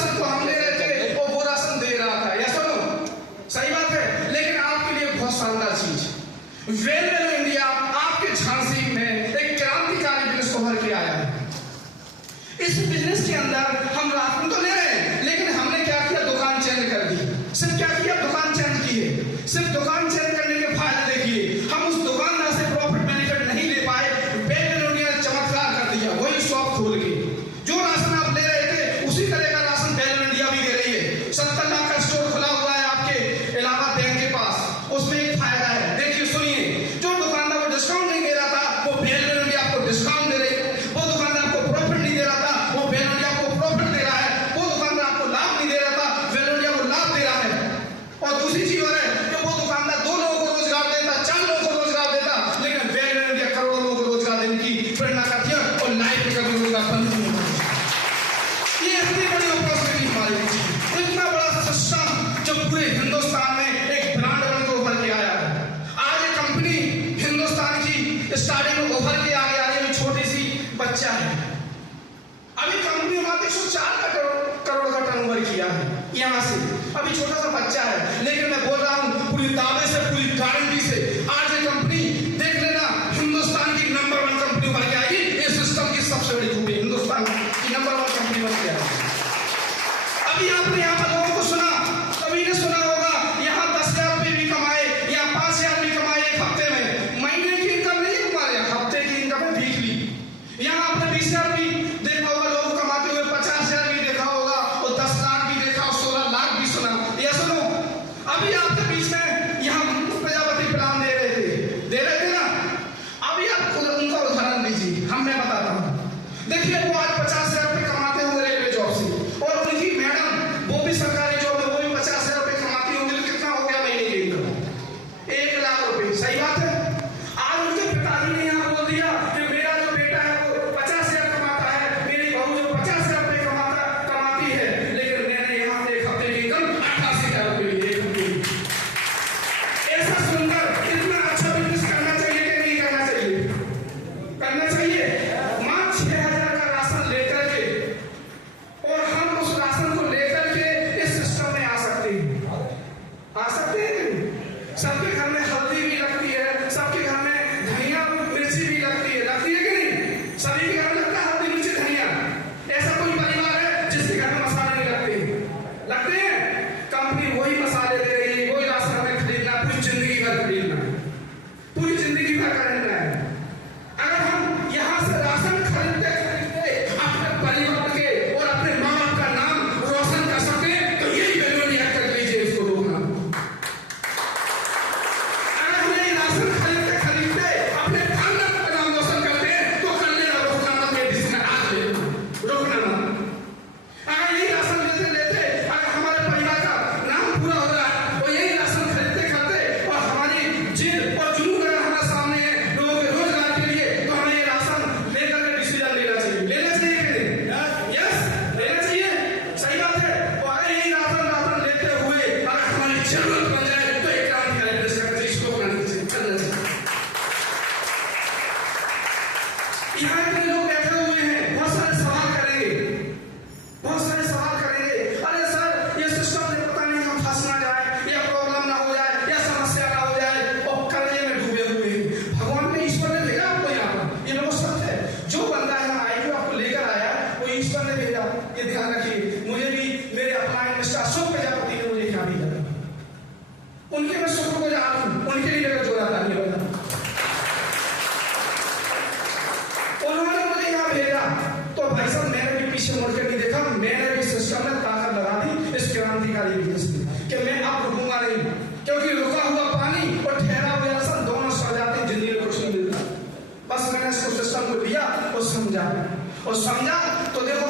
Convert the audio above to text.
Ration को हम ले रहे थे और वो राशन दे रहा था, या सुनो सही बात है। लेकिन आपके लिए बहुत शानदार चीज, रेलवे इंडिया आपके झांसी में एक क्रांतिकारी बिजनेस को भर के आया है। इस बिजनेस के अंदर हम राशन तो ले रहे हैं, लेकिन हमने क्या किया, दुकान चेंज कर दी। सिर्फ क्या किया, दुकान चेंज की है। सिर्फ दुकान चेंज करने के फायदे देखिए, हम उस दुकानदार से प्रॉफिट बेनिफिट नहीं ले पाए, रेलवे इंडिया ने चमत्कार कर दिया। वही शॉप खोल के जो राशन आप ले रहे थे उसी तरह का राशन रेलवे इंडिया भी दे रही है। 70 लाख का स्टोर खुला हुआ है आपके इलाहाबाद बैंक के पास। उसमें एक फायदा है, देखिए सुनिए, जो दुकानदार को डिस्काउंट नहीं दे रहा था वो रेलवे इंडिया आपको डिस्काउंट दे रही है। वो दुकानदार को प्रॉफिट नहीं दे रहा था वो रेलवे इंडिया आपको प्रॉफिट दे रहा है। वो दुकानदार आपको लाभ नहीं दे रहा था, रेलवे इंडिया को लाभ दे रहा है। और दूसरी चीज और है कि वो दुकानदार 2 लोगों को रोजगार देता, 4 लोगों को रोजगार देता, लेकिन रेलवे इंडिया करोड़ों लोगों को रोजगार देने की प्रेरणा करती है और लाइफ में कभी रोजगार बंद नहीं होता। ये इतनी बड़ी अपॉर्चुनिटी हमारे लिए, इतना बड़ा सिस्टम जो पूरे हिंदुस्तान में एक ब्रांड बन के उभर के आया है। आज ये कंपनी हिंदुस्तान की स्टार्टिंग में उभर के आगे आ रही है, छोटी सी बच्चा है। अभी कंपनी हमारे 104 करोड़ का टर्नओवर किया है यहाँ से, अभी छोटा सा बच्चा है। लेकिन मैं बोल रहा हूँ पूरी दावे से, पूरी गारंटी से, आज ये कंपनी देख लेना हिंदुस्तान की नंबर 1 कंपनी बन के आएगी। इस सिस्टम की सबसे बड़ी खूबी हिंदुस्तान की नंबर 1 कंपनी बन के आएगी। अभी आपने यहाँ पर लोगों को सुना, कभी ने सुना होगा यहाँ 10,000 रुपये भी कमाए या 5,000 भी कमाए एक हफ्ते में। महीने की इनकम नहीं है हमारे, हफ्ते की इनकम है वीकली। यहाँ आपने 20,000 भी देखा होगा लोग कमाते हुए, 50,000 भी देखा होगा और 10 लाख भी देखा और 16 लाख भी सुना। या सुनो, अभी आपके बीच में यहाँ प्रजापति प्लान दे रहे थे ना, अभी आप उनका उदाहरण लीजिए, मैं बताता हूँ। देखिए वो आज 50,000 रुपये कमाते होंगे रेलवे जॉब से, और उनकी मैडम वो भी सरकारी जॉब में, वो भी 50,000 रुपये कमाती होंगी, तो कितना हो गया महीने की इनकम? 1 लाख रुपए। सही बात है। आज उनके पिताजी ने यहाँ बोल दिया कि मेरा जो बेटा है वो 50,000 कमाता है, मेरी बहू जो 50,000 रुपये कमाती है, लेकिन मैंने यहाँ से एक हफ्ते की इनकम 88,000 रुपये ली एक हफ्ते की। ऐसा सुंदर इतना अच्छा बिजनेस करना चाहिए कि नहीं करना चाहिए? करना चाहिए। मां 6,000 का राशन लेकर के, और हम उस राशन को लेकर के इस सिस्टम में आ सकते हैं। आ सकते हैं कि नहीं? सबके घर में हल्दी भी लगती है, सबके घर में धनिया मिर्ची भी लगती है कि नहीं? सभी के घर में लगता है हल्दी मिर्ची धनिया। ऐसा कोई परिवार है जिसके घर में मसाले नहीं लगते हैं? कंपनी वही मसाले दे रही है, वही राशन हमें खरीदना, पूरी जिंदगी भर खरीदना, पूरी जिंदगी भर खरीदना है। अगर हम यहाँ से राशन खरीदते अपने परिवार के और अपने माँ बाप का नाम रोशन कर सके, तो यही वैल्यू कर लीजिए, इसको रोकना। अगर हम यही राशन खरीदते अपने खानदान का नाम रोशन करते हैं, तो कर लेना, रोकना मत, ये डिसीजन आज ले, रोकना मत। अगर यही राशन लेते अगर हमारे परिवार का नाम पूरा हो रहा है, और यही राशन खरीदते खाते और हमारी जिद और जुनून अगर हमारे सामने है लोगों के रोजगार के लिए, तो हमें ये राशन लेकर के डिसीजन लेना चाहिए कि नहीं? यस, लेना चाहिए। सही बात है। और अगर यही राशन लेते हुए अगर हमारी जरूरत बन जाए, तो एक क्रांतिकारी बिजनेस करना चाहिए, इसको करना चाहिए। यहाँ इतने लोग बैठे हुए हैं, बहुत सारे सवाल करेंगे, बहुत सारे सवाल करेंगे। अरे सर, ये सिस्टम से पता नहीं हम फंस ना जाए, या प्रॉब्लम ना हो जाए, या समस्या ना हो जाए, और कर्जे में डूबे हुए हैं। भगवान ने, ईश्वर ने भेजा आपको यहाँ पर, ये लोग सच है। जो बंदा यहाँ आई जो आपको लेकर आया, वो ईश्वर ने भेजा। ये ध्यान रखिए, मुझे भी मेरे अपना मिस्टर अशोक प्रजापति ने मुझे यहाँ भेजा, उनके मैं शुक्रगुजार हूँ, उनके लिए मेरा जोड़ा था। उन्होंने मुझे यहाँ भेजा, तो भाई साहब मैंने भी पीछे मुड़कर नहीं देखा, मैंने भी सिस्टम में ताकत लगा दी इस क्रांतिकारी बिजनेस में कि मैं अब रुकूंगा नहीं, क्योंकि रुका हुआ पानी और ठहरा हुआ राशन दोनों सड़ जाते हैं, जिंदगी में कुछ नहीं मिलता। बस मैंने इसको सिस्टम को दिया और समझा, तो देखो